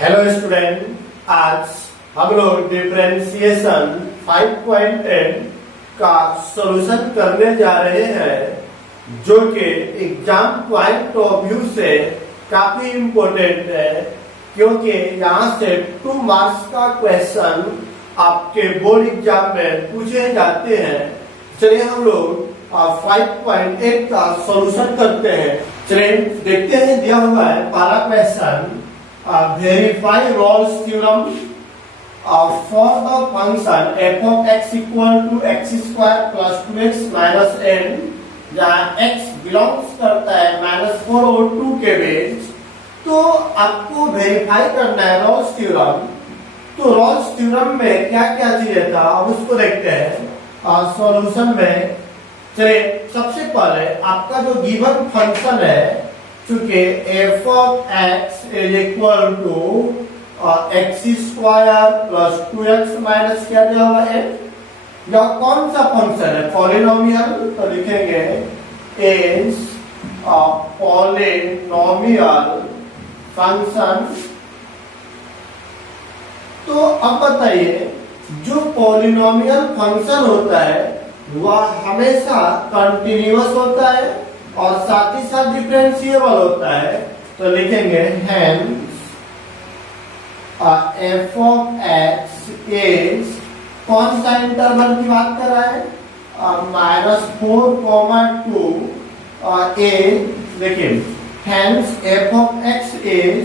Hello student, आज हम लोग डिफरेंशिएशन 5.8 का सॉल्यूशन करने जा रहे हैं, जो कि एग्जाम पॉइंट ऑफ व्यू से काफी इम्पोर्टेंट है, क्योंकि यहाँ से 2 मार्क्स का क्वेश्चन आपके बोर्ड एग्जाम में पूछे जाते हैं। चलिए हम लोग 5.8 का सॉल्यूशन करते हैं। चलिए देखते हैं, दिया हुआ है पहला question, verify Rolle's theorem for the function f of x equal to x square plus 2x minus n, जहाँ x बिलोंग्स करता है -4 और 2 के बीच। तो आपको वेरीफाई करना है रोल्स थ्योरम। तो रोल्स थ्योरम में क्या क्या चीजें था, अब उसको देखते हैं सॉल्यूशन में। चलिए सबसे पहले आपका जो गिवन फंक्शन है, चूंकि f of x is equal to x square plus 2x minus क्या दिया हुआ है, यह कौन सा फंक्शन है, पॉलिनोमियल। तो लिखेंगे इज पॉलिनोमियल फंक्शन। तो अब बताइए, जो पॉलिनोमियल फंक्शन होता है वह हमेशा कंटिन्यूअस होता है और साथ ही साथ डिफरेंशिएबल होता है। तो लिखेंगे hence f of x is, कौन सा इंटरवल की बात कर रहा है, -4, 2 ए। देखिए hence f of x is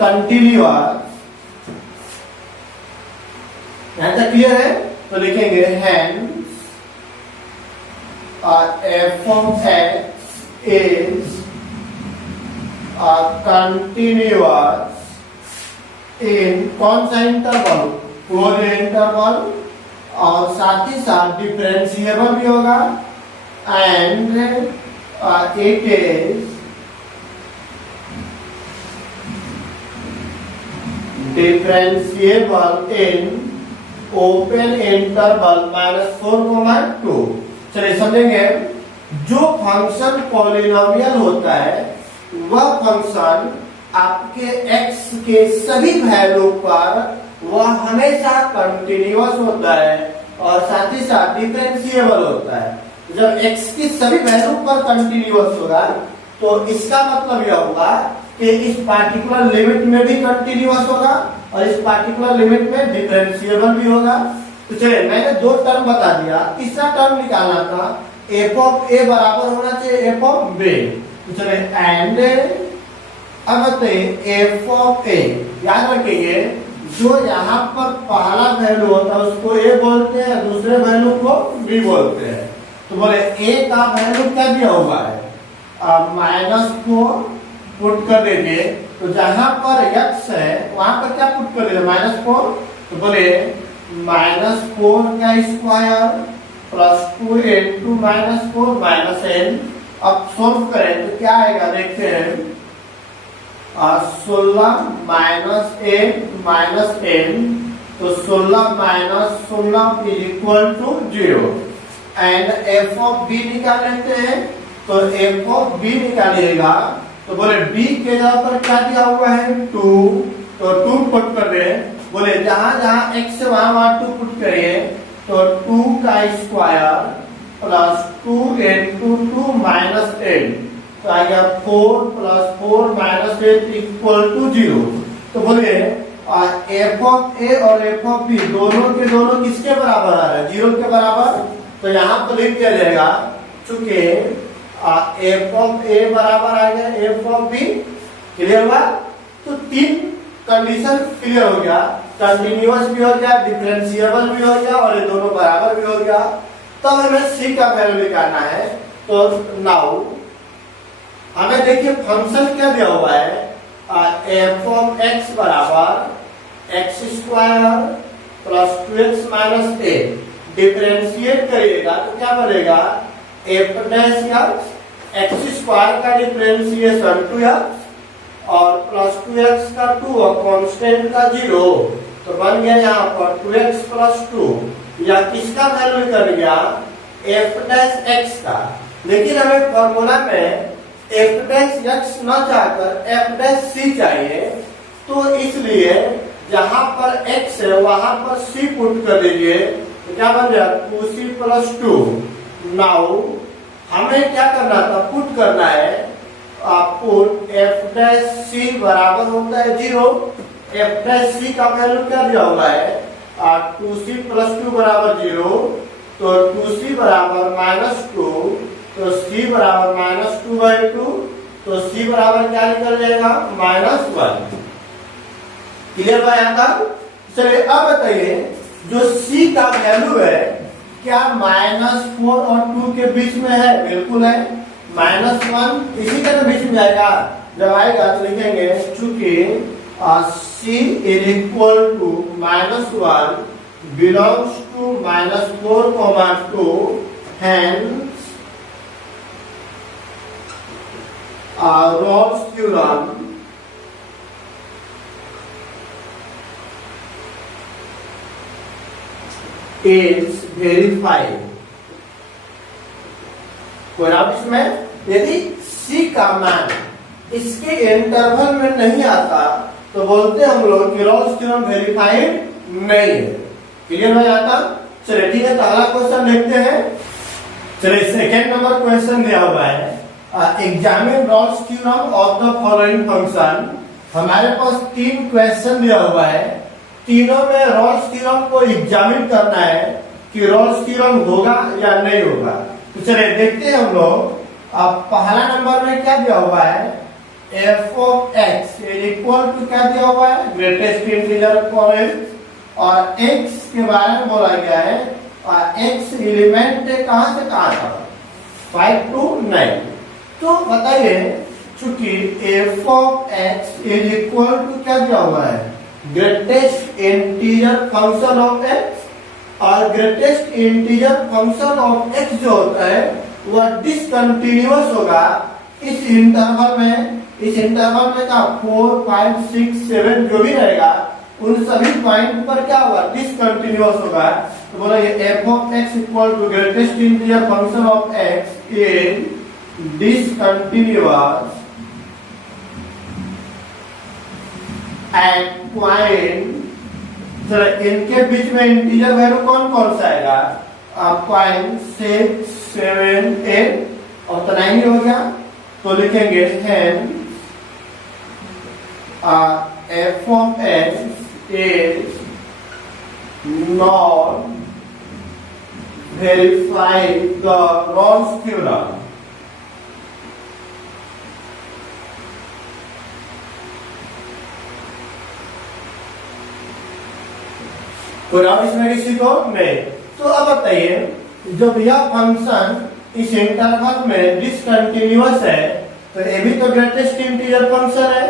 continuous. यहां तक क्लियर है? तो लिखेंगे hence f of x is continuous in कौन सा इंटरवल, क्लोज इंटरवल, और साथ ही साथ डिफरेंशिएबल भी होगा, and it is differentiable in open interval -4, 2। चलिए समझेंगे, जो फंक्शन पॉलिनोमियल होता है वह फंक्शन आपके x के सभी वैल्यू पर वह हमेशा कंटिन्यूअस होता है और साथ ही साथ डिफरेंशिएबल होता है। जब x की सभी वैल्यू पर कंटिन्यूअस होगा तो इसका मतलब यह होगा कि इस पार्टिकुलर लिमिट में भी कंटिन्यूअस होगा और इस पार्टिकुलर लिमिट में डिफरेंशिएबल भी होगा। तो चलिए मैंने 2 टर्म बता दिया, तीसरा टर्म निकालना था, f of a बराबर होना चाहिए f of b। तो चलिए एंड अब बताइए f of a, याद रखिए जो यहाँ पर पहला वैल्यू होता है उसको a बोलते हैं, दूसरे वैल्यू को b बोलते हैं। तो बोले a का वैल्यू क्या दिया हुआ है, -4 पुट कर दीजिए। तो जहां पर x है वहां पर क्या पुट कर दीजिए, -4। तो बोले -4 का square plus 2 into -4 minus n। अब सोल्व करें तो क्या आएगा, देखते हैं, 16 माइनस 8 माइनस n। तो 16 minus 16 is equal to 0। And f of b निकाल लेते हैं। तो f of b निकालिएगा तो बोले b के जगह पर क्या दिया हुआ है, 2। तो 2 पुट कर रहे हैं। बोले जहां जहां x है वहां 2 पुट करिए। तो 2 का स्क्वायर प्लस 2 into 2 माइनस 8। तो आ गया 4 प्लस 4 माइनस 8 इक्वल टू 0। तो बोलिए f of a और f of b दोनों के दोनों किसके बराबर आ रहा है, 0 के बराबर। तो यहाँ पर लिख दिया जाएगा, चूंकि f of a बराबर आ गया f of b। क्लियर हुआ? तो 3 कंडीशन क्लियर हो गया, कंटिन्यूअस भी हो गया, डिफरेंशिएबल भी हो गया और ये दोनों बराबर भी हो गया। तब हमें c का वैल्यू निकालना है। तो नाउ हमें देखिए फंक्शन क्या दिया हुआ है, f of x बराबर x square plus 2x minus 8। Differentiate करिएगा तो क्या बनेगा, f डैश x स्क्वायर का डिफरेंशिएशन 2x और प्लस 2x का 2 और कांस्टेंट का 0। तो बन गया यहाँ पर 2x प्लस 2। या किसका वैल्यू कर गया, f डैश x का। लेकिन हमें फॉर्मूला में f डैश x न चाहकर f डैश c चाहिए। तो इसलिए जहां पर x है वहां पर c पुट कर दीजिए, तो क्या बन जाएगा 2c प्लस 2। नाउ हमें क्या करना था, पुट करना है, पुट f डैश c बराबर होता है 0। f डैश c का वैल्यू क्या दिया हुआ है 2c प्लस 2 बराबर 0, तो 2c बराबर -2, तो c बराबर -2/2, तो c बराबर क्या निकल जाएगा -1। क्लियर भाई यहाँ तक? चलिए अब बताइए जो c का वैल्यू है क्या -4 और 2 के बीच में है? बिल्कुल है। -1 इसी तरह बीच में जाएगा, जब आएगा तो लिखेंगे चूंकि c is equal to -1 belongs to -4, 2, hence Rolle's theorem is verified। कोई आप इसमें यदि c का मान इसके इंटरवल में नहीं आता तो बोलते हम लोग कि रॉल्स थ्योरम वेरीफाइड नहीं है। क्लियर हो जाता? चलिए ठीक है, तो अगला क्वेश्चन देखते हैं। चलिए सेकेंड नंबर क्वेश्चन दिया हुआ है, examine Rolle's theorem of the following function. हमारे पास 3 क्वेश्चन दिया हुआ है, तीनों में रॉल्स थ्योरम को एग्जामिन करना है कि रॉल्स थ्योरम होगा या नहीं होगा। तो चलिए देखते हैं हम लोग। अब पहला नंबर में क्या दिया हुआ है, f of x equal to क्या दिया हुआ है, ग्रेटेस्ट इंटीजर कॉरेंट, और x के बारे में बोला गया है x एलिमेंट कहां से कहां तक 5 to 9। तो बताइए चूंकि f of x equal to क्या दिया हुआ है, greatest integer function of x, और greatest integer function of x जो होता है वह डिसकंटिन्यूअस होगा इस इंटरवल में। इस इंटरवल में का 4, 5, 6, 7 जो भी रहेगा उन सभी पॉइंट पर क्या होगा, डिसकंटिन्यूअस होगा। तो बोला ये f of x equal to greatest integer function of x is discontinuous at point. इनके बीच में इंटीजर वैल्यू कौन कौन सा आएगा, 0.6, 7, 8 और तो 9 ही हो गया। तो लिखेंगे hence f of x is not verify the Rolle's theorem। और इसमें किसी को नहीं। तो अब बताइए जब यह फंक्शन इस इंटरवल में डिसकंटिन्यूअस है तो ये भी तो ग्रेटेस्ट इंटीजर फंक्शन है,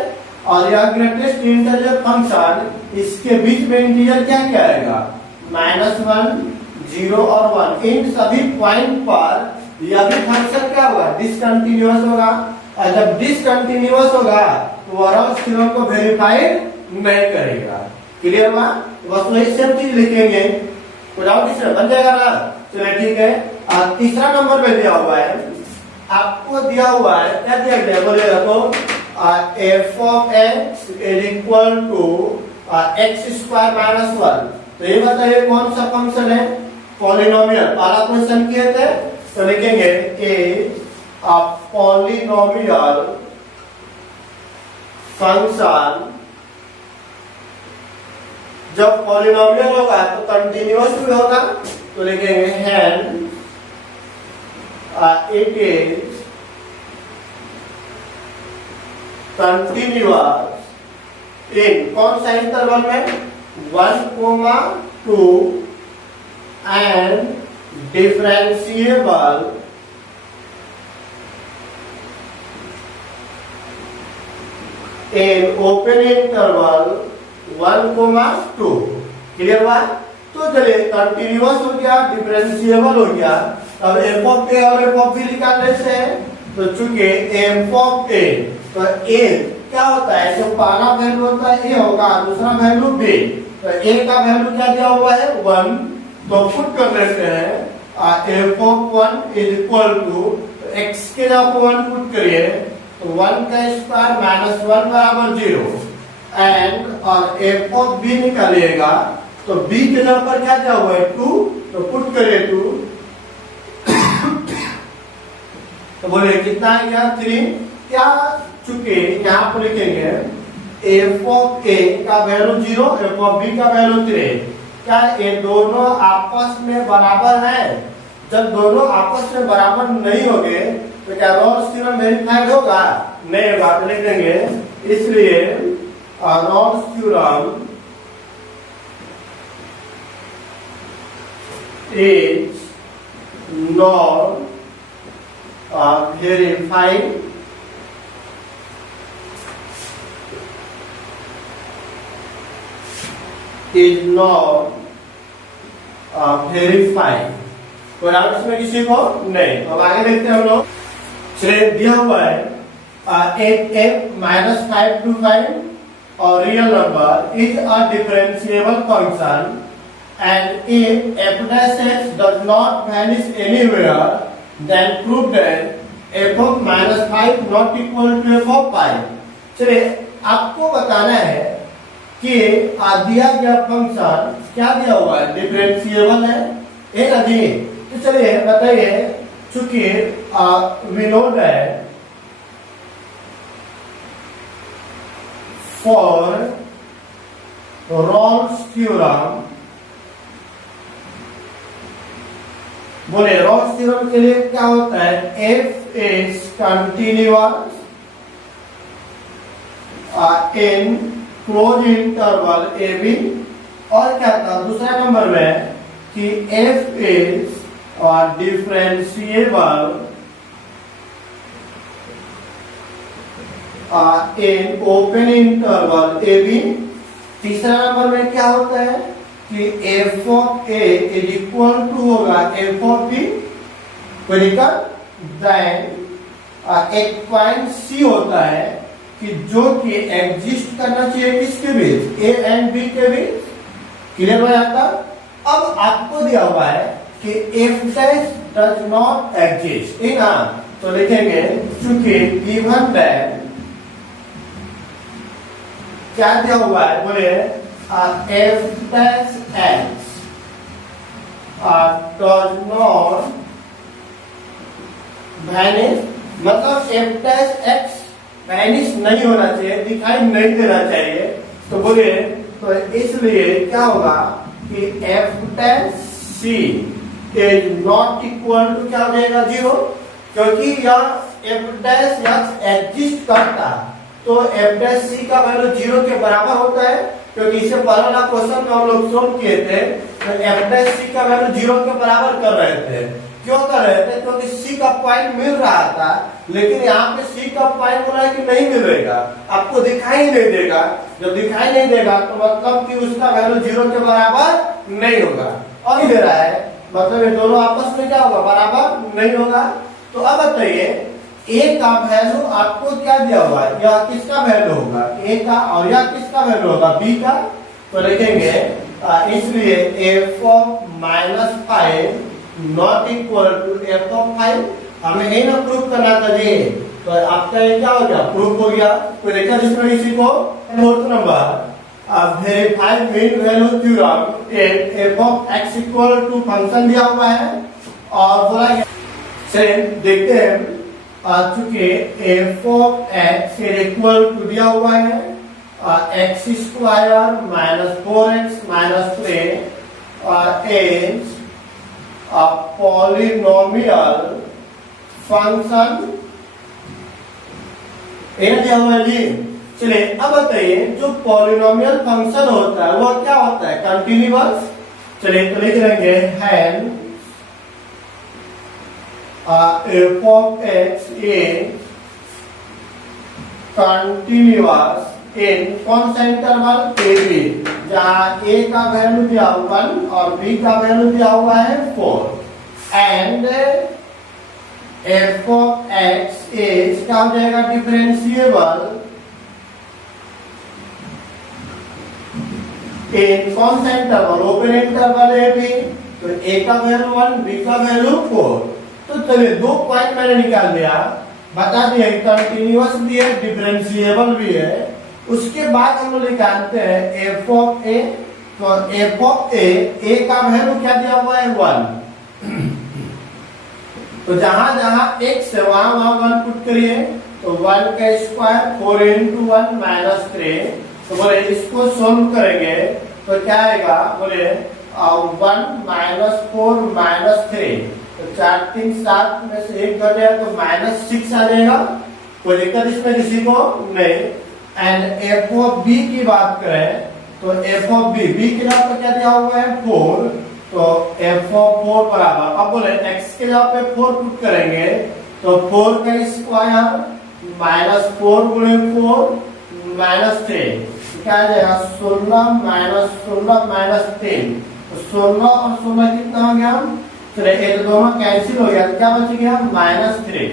और यह ग्रेटेस्ट इंटीजर फंक्शन इसके बीच में इंटीजर क्या क्या आएगा, -1, 0 और 1। इन सभी पॉइंट पर यह भी फंक्शन क्या होगा, डिसकंटिन्यूअस होगा, और जब डिसकंटिन्यूअस होगा तो वह रॉल्स थ्योरम को वेरीफाइड नहीं करेगा। क्लियर हुआ? बस वही सेम चीज लिखेंगे, कुछ और इसमें बन जाएगा ना। चलिए ठीक है, तीसरा नंबर पे दिया हुआ है, आपको दिया हुआ है क्या दिया गया बोलेगा तो f of x is equal to x² - 1। तो ये बताइए कौन सा फंक्शन है, पॉलिनोमियल। पहला क्वेश्चन किए थे तो लिखेंगे a पॉलिनोमियल फंक्शन। जब पॉलिनोमियल होगा तो कंटिन्यूअस भी होगा, तो लिखेंगे hence it is कंटिन्यूअस इन कौन सा इंटरवल में, 1, 2 and differentiable in open interval 1, 2। Clear हुआ? तो चलिए कंटिन्यूअस हो गया, डिफरेंशिएबल हो गया। अब f of a और f of b निकालने से, तो चूंकि f of a तो a क्या होता है, जो पहला वैल्यू होता है a होगा, दूसरा वैल्यू b। तो a का वैल्यू क्या दिया हुआ है 1, तो पुट कर लेते हैं f of 1 is equal to x के जगह 1 पुट करिए तो 1 का स्क्वायर -1 बराबर 0। एंड और एफ ऑफ बी निकालिएगा तो बी के जगह पर क्या दिया हुआ है 2, तो पुट करिए 2 तो बोले कितना है क्या 3, क्या चुके यहाँ पर लिखेंगे एफ ऑफ ए का वैल्यू 0, एफ ऑफ बी का वैल्यू 3, क्या ये दोनों आपस में बराबर है? जब दोनों आपस में बराबर नहीं होंगे तो क्या रॉल्स थ्योरम वेरीफाइड होगा? नहीं होगा, तो लिख देंगे इसलिए Rolle's theorem is not verified is not verified। कोई डाउट इसमें किसी को? नहीं। अब आगे देखते हैं हम लोग। चलिए दिया हुआ है f -5 to 5 और real number is a differentiable function and if f dash x does not vanish anywhere then prove that f of -5 not equal to f of 5। चलिए आपको बताना है कि दिया गया फंक्शन क्या दिया हुआ है, डिफरेंशिएबल है ना जी। तो चलिए बताइए, चूंकि we know that for Rolle's theorem, बोले रॉल्स थ्योरम के लिए क्या होता है, f is continuous in close interval a b, और क्या था दूसरा नंबर में कि f is differentiable in open interval a b. तीसरा नंबर में क्या होता है कि f of a is equal to होगा f ऑफ b, देन एक पॉइंट c होता है कि जो कि एग्जिस्ट करना चाहिए किसके बीच, a एंड b के बीच। क्लियर हो जाता? अब आपको दिया हुआ है कि f dash does not exist, ठीक ना, तो लिखेंगे चूंकि गिवन दैट क्या दिया हुआ है, बोले f dash x does not vanish, मतलब f डैश x वैनिश नहीं होना चाहिए, दिखाई नहीं देना चाहिए। तो बोले तो इसलिए क्या होगा कि f dash c is not equal to क्या हो जाएगा 0, क्योंकि यह f डैश x एग्जिस्ट करता तो f डैश c का वैल्यू 0 के बराबर होता है, क्योंकि इससे पहले वाला क्वेश्चन में हम लोग सोल्व किए थे तो f डैश c का वैल्यू 0 के बराबर कर रहे थे। क्यों कर रहे थे? क्योंकि c का पॉइंट मिल रहा था, लेकिन यहाँ पे c का पॉइंट बोला है कि नहीं मिलेगा, आपको दिखाई नहीं देगा। जब दिखाई नहीं देगा तो मतलब कि उसका वैल्यू 0 के बराबर नहीं होगा, और ही दे रहा है मतलब ये दोनों आपस में क्या होगा, बराबर नहीं होगा। तो अब बताइए a का वैल्यू आपको क्या दिया हुआ है, यह किसका वैल्यू होगा, a का, और यह किसका वैल्यू होगा, b का। तो लिखेंगे इसलिए f of -5 not equal to f of 5, हमें यही ना प्रूफ करना था जी। तो आपका ये क्या हो गया, प्रूफ हो गया। तो देखा जिसमें इसी को fourth number verified mean value theorem in f of x equal to function दिया हुआ है, और बोला गया सेम देखते हैं चूंकि f of x equal to दिया हुआ है x square minus 4x minus 3 is a polynomial function, दिया हुआ है जी। चलिए अब बताइए जो पॉलिनोमियल फंक्शन होता है वो क्या होता है, कंटिन्यूअस। चलिए तो लिख लेंगे हैन f of x is continuous in कौन सा इंटरवल ए बी, जहाँ a का वैल्यू दिया 1 और b का वैल्यू दिया हुआ है 4, and f of x is क्या हो जाएगा, डिफरेंशिएबल इन कौन सा interval, open interval a b. तो a का वैल्यू 1, b का वैल्यू 4। तो चलिए दो पॉइंट मैंने निकाल दिया, बता दिया कंटिन्यूअस भी है, डिफरेंशिएबल भी है। उसके बाद हम लोग निकालते हैं एफ ऑफ ए। तो एफ ऑफ ए का वैल्यू क्या दिया हुआ है 1। तो जहां जहां x है वहां 1 पुट करिए। तो 1 का स्क्वायर 4 into 1 माइनस 3। तो बोले इसको सोल्व करेंगे तो क्या आएगा, बोले 1 माइनस 4 माइनस 3। तो 4 3 7 में से 1 घट गया तो माइनस 6 आ जाएगा। कोई दिक्कत इसमें किसी को नहीं। एंड एफ ऑफ बी की बात करें तो एफ ऑफ बी की जगह पर क्या दिया हुआ है 4। तो एफ ऑफ 4 बराबर, अब बोले x के जगह पे 4 पुट करेंगे तो 4 का स्क्वायर माइनस 4 गुणे 4 माइनस 3 क्या आ जाएगा 16 माइनस 16 माइनस 3। तो 16 और 16 कितना हो गया, चले एक दोनों कैंसिल हो गया तो क्या बच गया -3।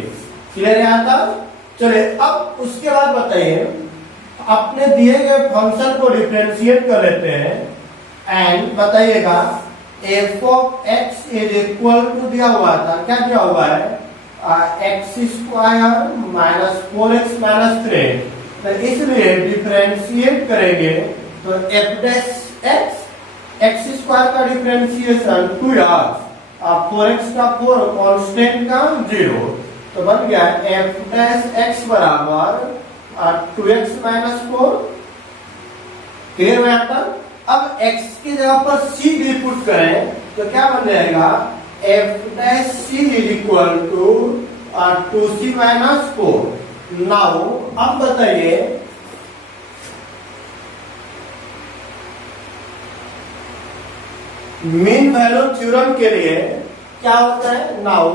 क्लियर है यहाँ तक। चलिए अब उसके बाद बताइए, अपने दिए गए फंक्शन को डिफरेंशिएट कर लेते हैं। एंड बताइएगा f of x is equal to दिया हुआ था, क्या दिया हुआ है x square minus 4x minus 3। तो इसलिए डिफरेंशिएट करेंगे तो एफ डैश एक्स स्क्वायर का डिफरेंशिएशन 2x, 4x का 4 कांस्टेंट का 0। तो बन गया एफ डैश एक्स बराबर 2x माइनस 4। क्लियर है यहाँ तक। अब x की जगह पर c भी पुट करें तो क्या बन जाएगा f dash C is equal to 2c minus 4। Now अब बताइए मीन वैल्यू थ्योरम के लिए क्या होता है। नाउ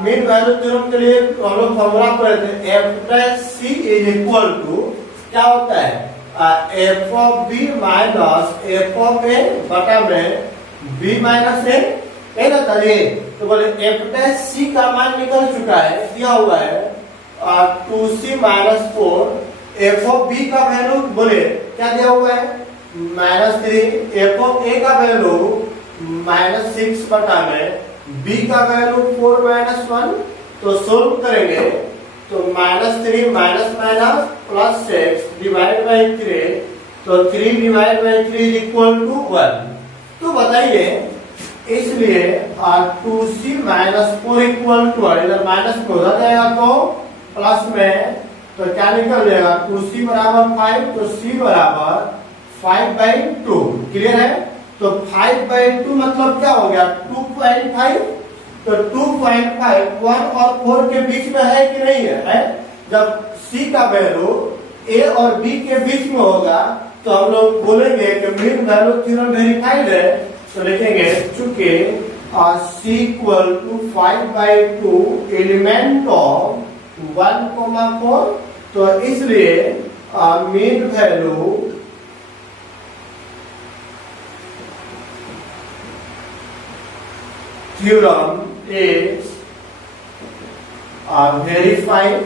मीन वैल्यू थ्योरम के लिए हम लोग फॉर्मूला पढ़ते हैं F dash C is equal to क्या होता है F of B minus F of A बटा में बी माइनस ए है ना। चलिए तो बोले एफ डैश सी का मान निकल चुका है, दिया हुआ है 2c minus 4। F of B का वैल्यू बोले क्या दिया हुआ है -3। एफ ऑफ ए का वैल्यू -6 बटा में बी का वैल्यू 4 माइनस 1। तो सोल्व करेंगे तो -3 minus minus plus 6 divide by 3। तो 3 divide by 3 is equal to 1। तो बताइए इसलिए 2c माइनस 4 इक्वल टू इधर माइनस को हो जाएगा तो प्लस में तो क्या निकल जाएगा 2c बराबर 5। तो c बराबर 5/2। क्लियर है। तो 5/2 मतलब क्या हो गया 2.5। तो 2.5 1 और 4 के बीच में है कि नहीं है। जब c का वैल्यू a और b के बीच में होगा तो हम लोग बोलेंगे कि मीन वैल्यू थ्योरम वेरीफाइड है। तो लिखेंगे चूंकि c equal to 5/2 element of 1,4। तो इसलिए mean value theorem is verified.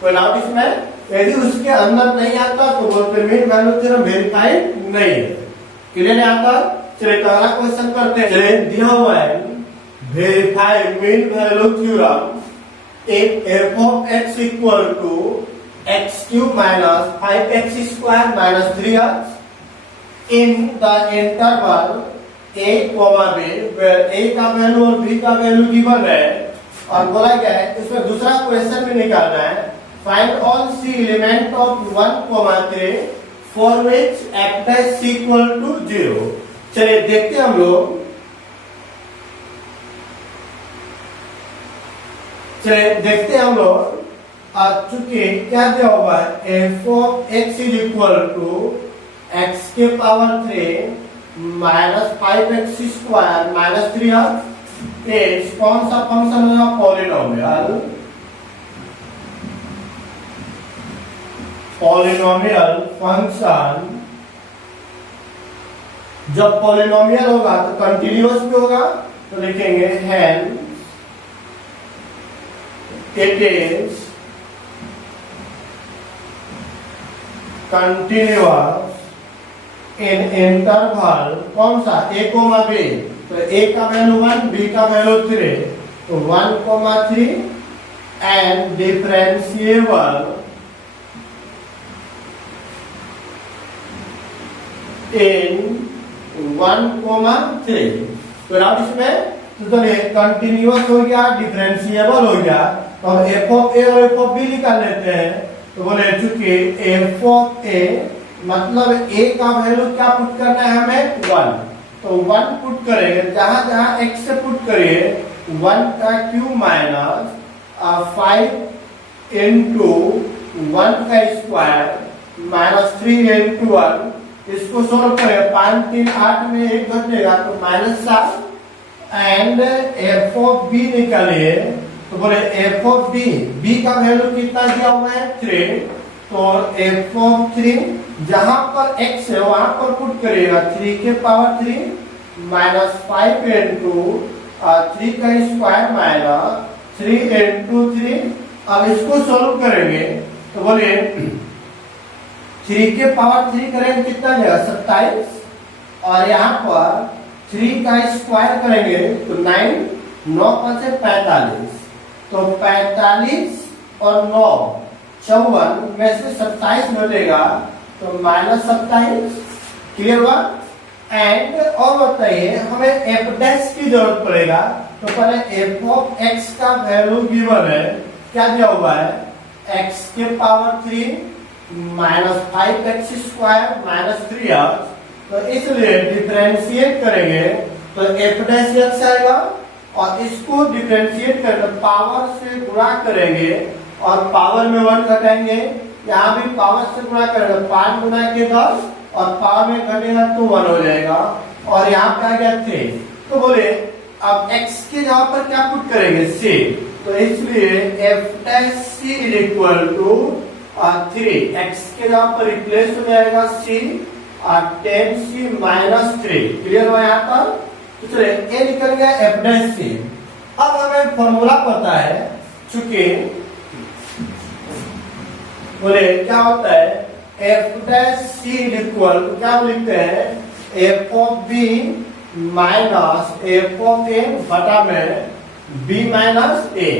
कोई डाउट इसमें, यदि उसके अंदर नहीं आता तो बोलते मीन वैल्यू थ्योरम वेरीफाइड नहीं है। क्लियर है आता। चलिए अगला क्वेश्चन करते हैं। चलिए दिया हुआ है verified mean value theorem if f of x equal to x cube minus 5x square minus 3x in the interval a comma b where a का वैल्यू और b का वैल्यू गिवन है। और बोला गया है इसमें दूसरा क्वेश्चन भी निकालना है find all c element of 1,3 for which f dash c equal to 0। चलिए देखते हैं हम लोग। चलिए देखते हैं हम लोग। चूंकि क्या दिया हुआ है F of x is equal to X के power 3 minus 5x square minus 3x। कौन सा फंक्शन होगा पॉलिनोमियल। पॉलिनोमियल फंक्शन जब पॉलिनोमियल होगा तो कंटिन्यूअस भी होगा। तो लिखेंगे hence it is continuous in interval कौन सा a कोमा b। तो a का वैल्यू 1 b का वैल्यू 3। तो 1,3 एंड डिफरेंशिएबल इन 1,3। तो अब इसमें तो चलिए कंटिन्यूअस हो गया, डिफरेंशिएबल हो गया, तो हम एफ ऑफ ए और एफ ऑफ बी निकाल लेते हैं। तो बोले चूंकि एफ ऑफ ए मतलब ए का वैल्यू क्या पुट करना है हमें 1, तो 1 पुट करेंगे, जहां जहां x से पुट करिए 1 का क्यूब माइनस 5 इंटू 1 का स्क्वायर माइनस 3 इंटू 1, इसको सोल्व करें 5 3 8 में 1 घटेगा तो -7 एंड एफ ऑफ बी निकालिए। तो बोले एफ ऑफ बी, बी का वैल्यू कितना दिया हुआ है 3, तो एफ ऑफ 3 जहां पर x है वहां पर पुट करिएगा 3 के पावर 3 माइनस 5 इंटू 3 का स्क्वायर माइनस 3 इंटू 3। अब इसको सोल्व करेंगे तो बोलिए 3 के पावर 3 करेंगे कितना जाएगा 27, और यहाँ पर 3 का स्क्वायर करेंगे तो 9 9 5 से 45, तो 45 और 9 54 में से 27 घटेगा तो -27। क्लियर हुआ। एंड और बताइए हमें एफ डैश की जरूरत पड़ेगा, तो पहले एफ ऑफ एक्स का वैल्यू गिवन है, क्या दिया हुआ है x के power 3 minus 5x square minus 3x, तो इसलिए डिफरेंशिएट करेंगे तो एफ डैश एक्स आएगा, और इसको डिफरेंशिएट करके पावर से गुणा करेंगे और पावर में 1 घटाएंगे, यहाँ भी पावर से गुणा करेंगे 5 गुना के 10 और पावर में घटेगा तो 1 हो जाएगा, और यहाँ पे आ गया 3। तो बोले अब x के जगह पर क्या पुट करेंगे c, तो इसलिए f dash C is equal to 3, x के जगह पर रिप्लेस हो जाएगा c और 10c माइनस 3। क्लियर हुआ यहाँ पर। तो चलिए ए निकल गया एफ डैश सी। अब हमें फॉर्मूला पता है, चूंकि बोले क्या होता है एफ डैश सी इक्वल क्या लिखते हैं F of B minus F of A बटा में बी माइनस ए।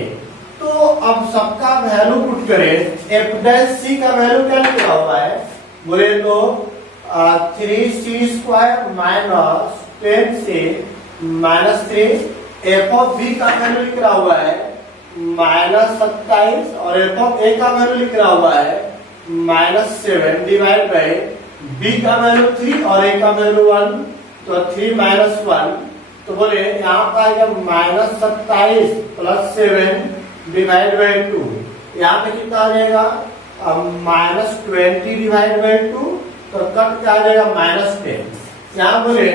तो अब सबका वैल्यू पुट करें, एफ डैश सी का वैल्यू क्या लिखा हुआ है, बोले तो 3c square minus 10c minus 3, F of B का वैल्यू लिख रहा हुआ है -27, और एफ ऑफ ए का वैल्यू लिख रहा हुआ है -7 डिवाइड बाय बी का वैल्यू 3 और ए का वैल्यू 1, तो 3 माइनस 1, तो बोले यहाँ पर आएगा -27 प्लस 7 डिवाइड बाय 2, यहाँ पे कितना आ जाएगा -20 डिवाइड बाय 2, तो कट क्या आ जाएगा -10। यहाँ बोले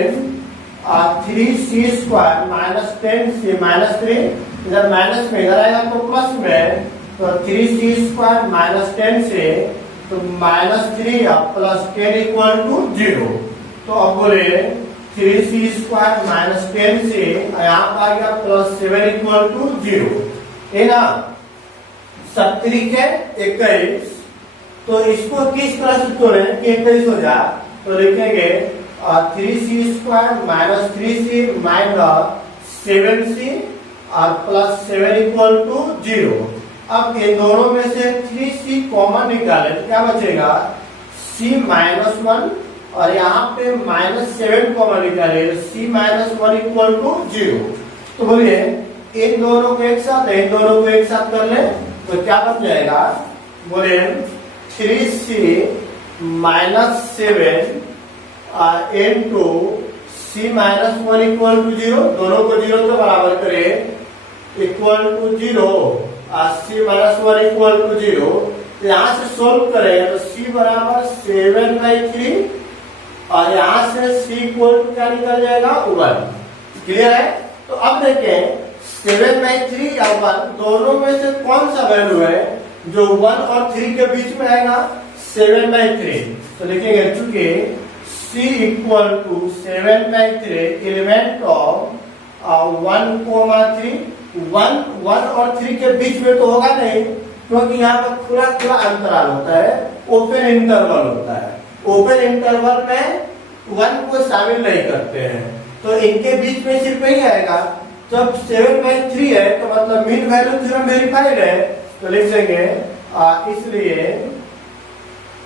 3c square minus 10c minus 3, इधर माइनस में इधर आएगा तो प्लस में, तो 3c स्क्वायर माइनस 10 से तो -3 प्लस 10 इक्वल टू 0। तो अब बोले 3c स्क्वायर माइनस 10 से यहाँ पर आ गया प्लस 7 इक्वल टू 0, है ना। 70 के 21, तो इसको किस तरह से तोड़े कि 21 हो जाए, तो लिखेंगे 3c square minus 3c minus 7c और प्लस 7 इक्वल टू 0। अब इन दोनों में से 3c कॉमन निकाले तो क्या बचेगा c माइनस 1, और यहाँ पे -7 कॉमन निकाले तो c माइनस 1 इक्वल टू 0। तो बोलिए इन दोनों को एक साथ इन दोनों को एक साथ कर ले तो क्या बच जाएगा, बोले 3c minus 7 into c minus 1 equal to 0, दोनों को 0 के बराबर करें equal to 0, c minus 1 equal to 0। यहाँ से सोल्व करेंगे तो c बराबर 7/3, और यहाँ से c इक्वल टू क्या निकल जाएगा 1। क्लियर है। तो अब देखें 7/3 या 1 दोनों में से कौन सा वैल्यू है जो 1 और 3 के बीच में आएगा, 7/3। तो लिखेंगे चूंकि c equal to 7/3 element of 1,3, 1 और 3 के बीच में तो होगा नहीं, क्योंकि यहाँ पर खुला खुला अंतराल होता है, ओपन इंटरवल होता है। ओपन इंटरवल में 1 को शामिल नहीं करते हैं, तो इनके बीच में सिर्फ ही आएगा। जब 7/3 है तो मतलब मीन वैल्यू थ्योरम वेरीफाइड है, तो लिख देंगे इसलिए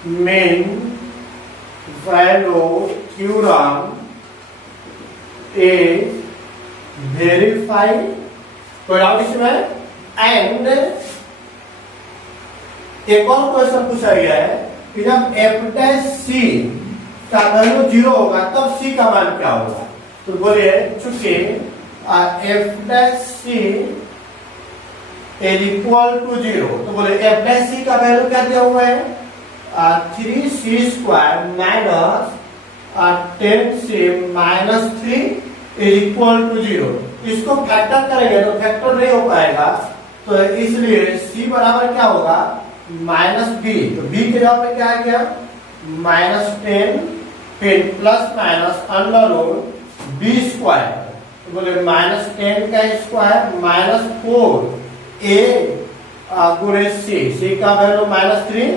mean value theorem is verified, कोई डाउट इसमें? एंड एक और क्वेश्चन पूछा गया है कि जब f डैश c का वैल्यू 0 होगा तब c का मान क्या होगा। तो बोलिए चूंकि f dash c is equal to 0, तो बोले f डैश c का वैल्यू क्या दिया हुआ है 3c square minus 10c minus 3 is equal to 0। इसको फैक्टर करेंगे तो फैक्टर नहीं हो पाएगा, तो इसलिए c बराबर क्या होगा माइनस बी। तो b के जगह पे क्या आ गया माइनस 10 फिर plus minus under root b square, तो बोले माइनस 10 का स्क्वायर माइनस 4 a गुणे c का वैल्यू माइनस 3,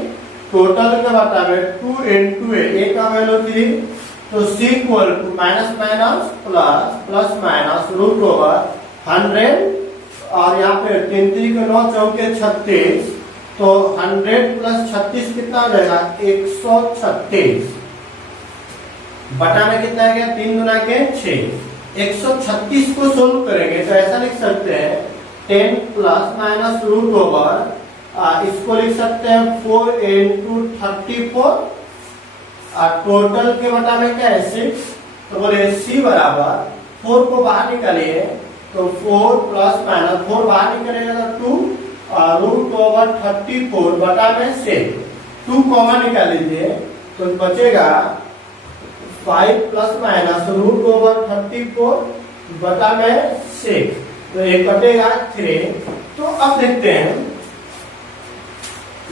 टोटल के बता में 2 into a का वैल्यू 3, तो c equal to minus minus plus plus minus root over 100, और यहाँ पे 3 3 के 9 चौके 36, तो 100 प्लस 36 कितना हो जाएगा 136, बटा में कितना आ गया 3 गुना के 6। 136 को सोल्व करेंगे तो ऐसा लिख सकते हैं 10 प्लस माइनस रूट ओवर, इसको लिख सकते हैं 4 into 34, टोटल के बटा में क्या है 6, तो बोले c बराबर 4 को बाहर निकालिए तो 4 प्लस माइनस 4 बाहर निकालिएगा तो 2 रूट ओवर 34 बटा में 6, 2 कॉमन निकाल लीजिए तो बचेगा 5 प्लस माइनस रूट ओवर 34 बटा में 6, तो ये कटेगा 3। तो अब देखते हैं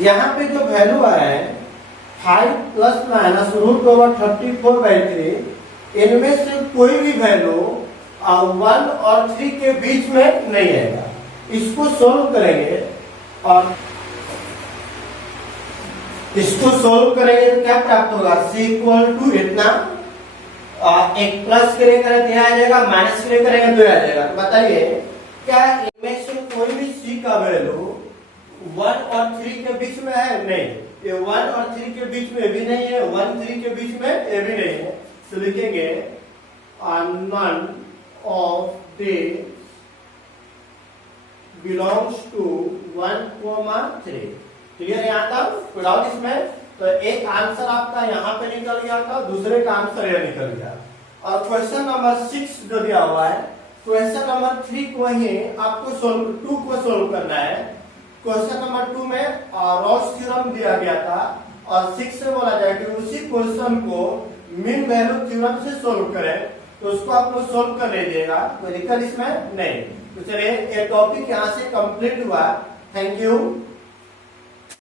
यहाँ पे जो वैल्यू आया है 5 प्लस माइनस रूट ओवर 34/3, इनमें से कोई भी वैल्यू 1 और 3 के बीच में नहीं आएगा। इसको सोल्व करेंगे और इसको सोल्व करेंगे तो क्या प्राप्त होगा c इक्वल टू इतना, एक प्लस के लिए करें तो आ जाएगा, माइनस के लिए करेंगे तो आ जाएगा। बताइए क्या इनमें से कोई भी c का वैल्यू 1 और 3 के बीच में है? नहीं, ये 1 और 3 के बीच में भी नहीं है, 1 3 के बीच में ये भी नहीं है, तो लिखेंगे none of these belongs to 1,3। Clear यहाँ तक? कोई डाउट इसमें? तो एक आंसर आपका यहाँ पे निकल गया था, दूसरे का आंसर ये निकल गया। और क्वेश्चन नंबर 6 जो दिया हुआ है, क्वेश्चन नंबर 3 को ही आपको 2 को सोल्व करना है। क्वेश्चन नंबर 2 में रॉल्स थ्योरम दिया गया था और 6 से बोला जाए कि उसी क्वेश्चन को मीन वैल्यू थ्योरम से सोल्व करें, तो उसको आप लोग सोल्व कर लीजिएगा, कोई दिक्कत इसमें नहीं। तो चलिए ये टॉपिक यहाँ से कंप्लीट हुआ। Thank you.